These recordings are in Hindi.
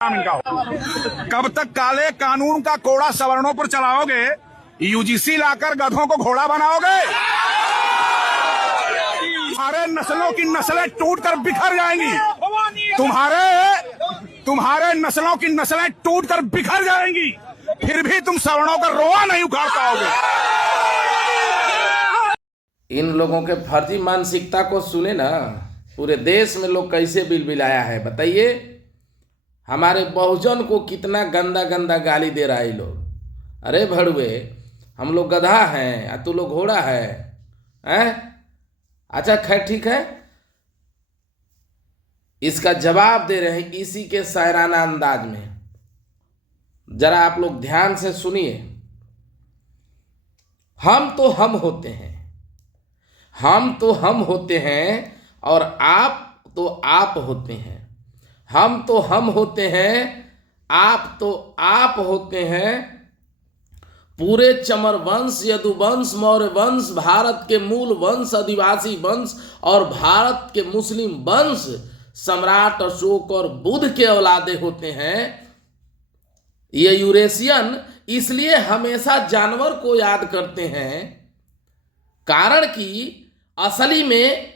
इनका हो। कब तक काले कानून का कोड़ा सवर्णों पर चलाओगे? यूजीसी लाकर गधों को घोड़ा बनाओगे? तुम्हारे नस्लों की नस्लें टूटकर बिखर जाएंगी। तुम्हारे नस्लों की नस्लें टूटकर बिखर जाएंगी, फिर भी तुम सवर्णों का रोआ नहीं उखाड़ पाओगे। इन लोगों के फर्जी मानसिकता को सुने ना, पूरे देश में लोग कैसे बिलबिलाया है बताइए। हमारे बहुजन को कितना गंदा गंदा गाली दे रहा है लोग। अरे भड़ुए, हम लोग गधा हैं और तू लोग घोड़ा है, हैं? अच्छा खैर ठीक है, इसका जवाब दे रहे हैं इसी के शायराना अंदाज में। जरा आप लोग ध्यान से सुनिए। हम तो हम होते हैं, हम तो हम होते हैं और आप तो आप होते हैं। हम तो हम होते हैं, आप तो आप होते हैं। पूरे चमर वंश, यदुवंश, मौर्य वंश, भारत के मूल वंश, आदिवासी वंश और भारत के मुस्लिम वंश सम्राट अशोक और बुद्ध के औलादे होते हैं। ये यूरेशियन इसलिए हमेशा जानवर को याद करते हैं कारण कि असली में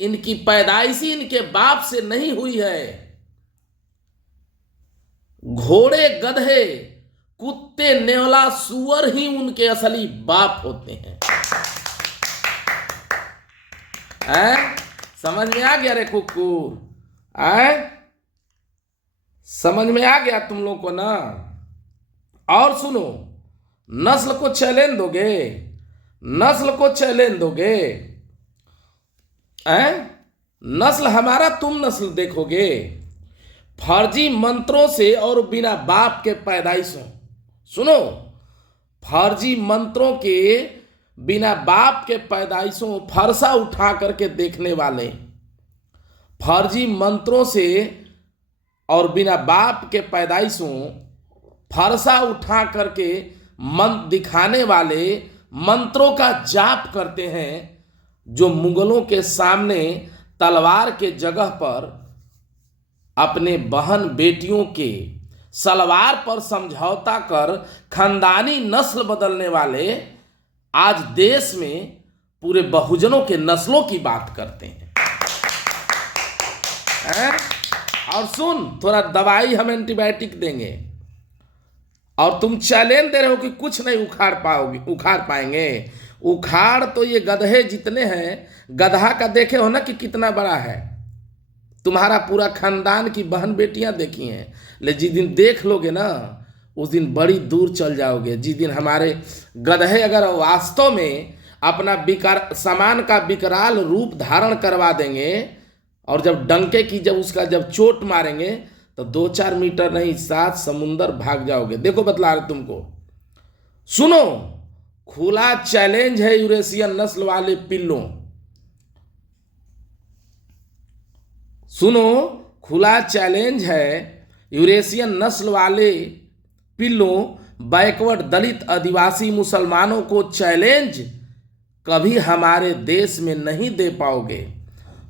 इनकी पैदाइशी इनके बाप से नहीं हुई है। घोड़े, गधे, कुत्ते, नेवला, सुअर ही उनके असली बाप होते हैं। समझ में आ गया रे कुकुर? समझ में आ गया तुम लोग को ना? और सुनो, नस्ल को चैलेंज दोगे? नस्ल को चैलेंज दोगे? नस्ल हमारा, तुम नस्ल देखोगे? फर्जी मंत्रों से और बिना बाप के पैदाइशों, सुनो, फर्जी मंत्रों के बिना बाप के पैदाइशों फरसा उठा करके देखने वाले, फर्जी मंत्रों से और बिना बाप के पैदाइशों फरसा उठा करके मंत्र दिखाने वाले मंत्रों का जाप करते हैं, जो मुगलों के सामने तलवार के जगह पर अपने बहन बेटियों के सलवार पर समझौता कर खानदानी नस्ल बदलने वाले आज देश में पूरे बहुजनों के नस्लों की बात करते हैं। और सुन, थोड़ा दवाई हम एंटीबायोटिक देंगे और तुम चैलेंज दे रहे हो कि कुछ नहीं उखाड़ पाएंगे। उखाड़ तो ये गधे जितने हैं, गधा का देखे हो ना कि कितना बड़ा है। तुम्हारा पूरा खानदान की बहन बेटियां देखी हैं, लेकिन जिस दिन देख लोगे ना उस दिन बड़ी दूर चल जाओगे। जिस दिन हमारे गधे अगर वास्तव में अपना सामान का विकराल रूप धारण करवा देंगे और जब डंके की जब चोट मारेंगे तो 2-4 मीटर नहीं 7 समुंदर भाग जाओगे। देखो बतला रहे तुमको। सुनो, खुला चैलेंज है यूरेशियन नस्ल वाले पिल्लों। सुनो, खुला चैलेंज है यूरेशियन नस्ल वाले पिल्लों, बैकवर्ड, दलित, आदिवासी, मुसलमानों को चैलेंज कभी हमारे देश में नहीं दे पाओगे।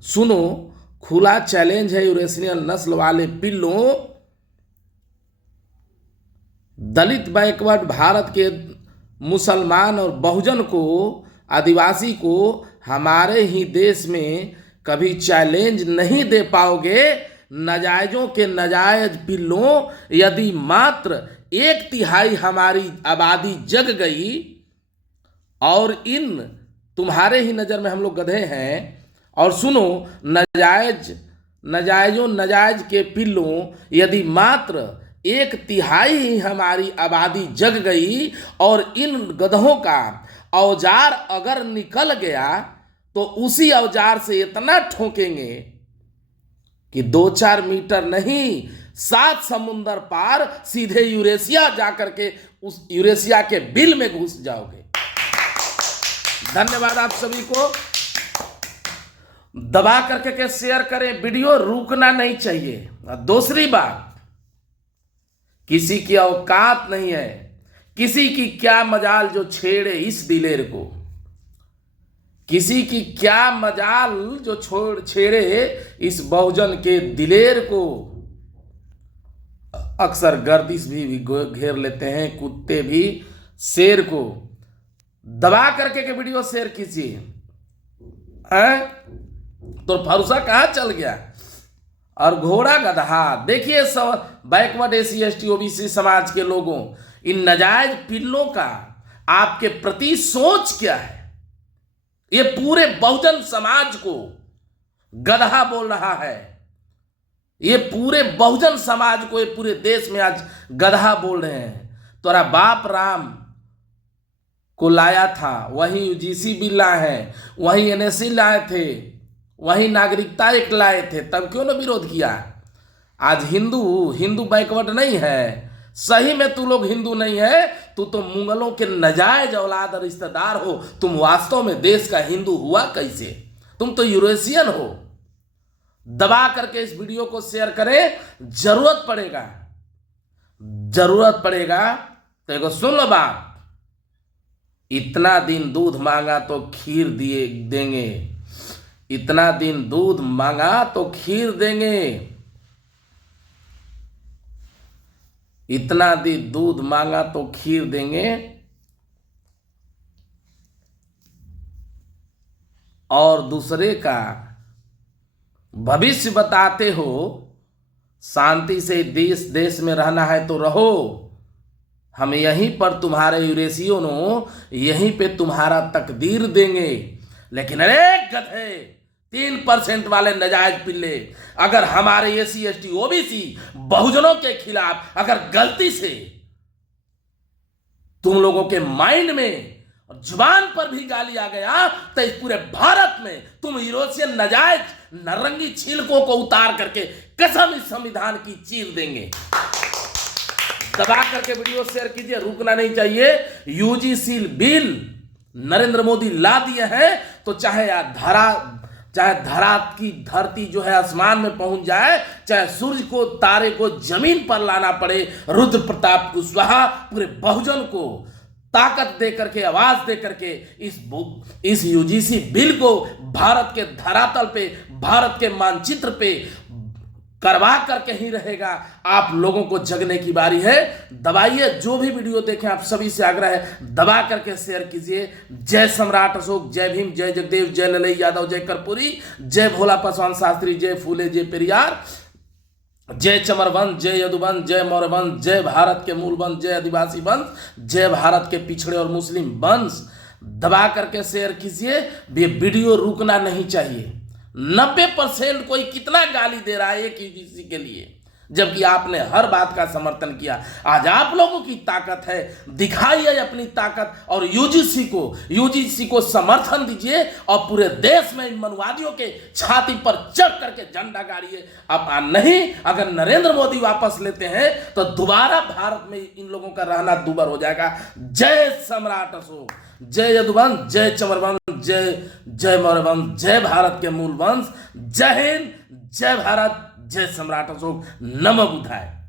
सुनो, खुला चैलेंज है यूरेशियन नस्ल वाले पिल्लों, दलित, बैकवर्ड, भारत के मुसलमान और बहुजन को, आदिवासी को हमारे ही देश में कभी चैलेंज नहीं दे पाओगे। नाजायजों के नाजायज पिल्लों, यदि मात्र 1/3 हमारी आबादी जग गई और इन तुम्हारे ही नज़र में हम लोग गधे हैं। और सुनो, नाजायज के पिल्लों, यदि मात्र 1/3 ही हमारी आबादी जग गई और इन गधों का औजार अगर निकल गया तो उसी औजार से इतना ठोकेंगे कि 2-4 मीटर नहीं 7 समुंदर पार सीधे यूरेशिया जाकर के उस यूरेशिया के बिल में घुस जाओगे। धन्यवाद आप सभी को। दबा करके के शेयर करें, वीडियो रुकना नहीं चाहिए। दूसरी बात, किसी की औकात नहीं है, किसी की क्या मजाल जो छेड़े इस दिलेर को, किसी की क्या मजाल जो छेड़े इस बहुजन के दिलेर को। अक्सर गर्दिश भी घेर लेते हैं, कुत्ते भी शेर को दबा करके के वीडियो शेयर कीजिए। तो भरोसा कहाँ चल गया? और घोड़ा गधा देखिए, सब बैकवर्ड एसी एसटी ओबीसी समाज के लोगों, इन नाजायज पिल्लों का आपके प्रति सोच क्या है? ये पूरे बहुजन समाज को गधा बोल रहा है। ये पूरे बहुजन समाज को, ये पूरे देश में आज गधा बोल रहे हैं। तोरा बाप राम को लाया था, वही यूजीसी बिल लाए हैं, वही एनएससी लाए थे, वही नागरिकता एक लाए थे, तब क्यों ना विरोध किया? आज हिंदू बैकवर्ड नहीं है। सही में तू लोग हिंदू नहीं है, तू तो मुगलों के नाजायज औलाद और रिश्तेदार हो। तुम वास्तव में देश का हिंदू हुआ कैसे? तुम तो यूरोशियन हो। दबा करके इस वीडियो को शेयर करें। जरूरत पड़ेगा तो एगो सुन लो बात, इतना दिन दूध मांगा तो खीर देंगे। इतना दिन दूध मांगा तो खीर देंगे। इतना दिन दूध मांगा तो खीर देंगे। और दूसरे का भविष्य बताते हो। शांति से देश में रहना है तो रहो। हम यहीं पर तुम्हारे यूरेशियनों, यहीं पे तुम्हारा तकदीर देंगे। लेकिन अरे गधे, 3% वाले नाजायज पिल्ले, अगर हमारे एसी एसटी ओबीसी बहुजनों के खिलाफ अगर गलती से तुम लोगों के माइंड में और जुबान पर भी गाली आ गया, तो इस पूरे भारत में तुम यूरोशियन नाजायज नारंगी छिलकों को उतार करके कसम इस संविधान की चीर देंगे। दबा करके वीडियो शेयर कीजिए, रुकना नहीं चाहिए। यूजीसी बिल नरेंद्र मोदी ला दिए हैं, तो चाहे धरा की धरती जो है आसमान में पहुंच जाए, चाहे सूर्य को तारे को जमीन पर लाना पड़े, रुद्र प्रताप कुशवाहा पूरे बहुजन को ताकत दे करके, आवाज दे करके इस यूजीसी बिल को भारत के धरातल पे, भारत के मानचित्र पे करवा करके ही रहेगा। आप लोगों को जगने की बारी है। दबाइए, जो भी वीडियो देखें आप सभी से आग्रह है दबा करके शेयर कीजिए। जय सम्राट अशोक, जय भीम, जय जगदेव, जय ललई यादव, जय कर्पूरी, जय भोला पासवान शास्त्री, जय फूले, जय पेरियार, जय चमर वंश, जय यदुवंश, जय मौर्य वंश, जय भारत के मूल वंश, जय आदिवासी वंश, जय भारत के पिछड़े और मुस्लिम वंश। दबा करके शेयर कीजिए। ये वीडियो रुकना नहीं चाहिए। 90% कोई कितना गाली दे रहा है एक यूजीसी के लिए, जबकि आपने हर बात का समर्थन किया। आज आप लोगों की ताकत है, दिखाइए अपनी ताकत और यूजीसी को समर्थन दीजिए और पूरे देश में इन मनुवादियों के छाती पर चढ़ करके झंडा गाड़िए। अब नहीं, अगर नरेंद्र मोदी वापस लेते हैं तो दोबारा भारत में इन लोगों का रहना दुबर हो जाएगा। जय सम्राट अशोक, जय यदुवंश, जय चमर वंश, जय मौर्य वंश, जय भारत के मूल वंश। जय हिंद, जय भारत, जय सम्राट अशोक। नमो बुद्धाय।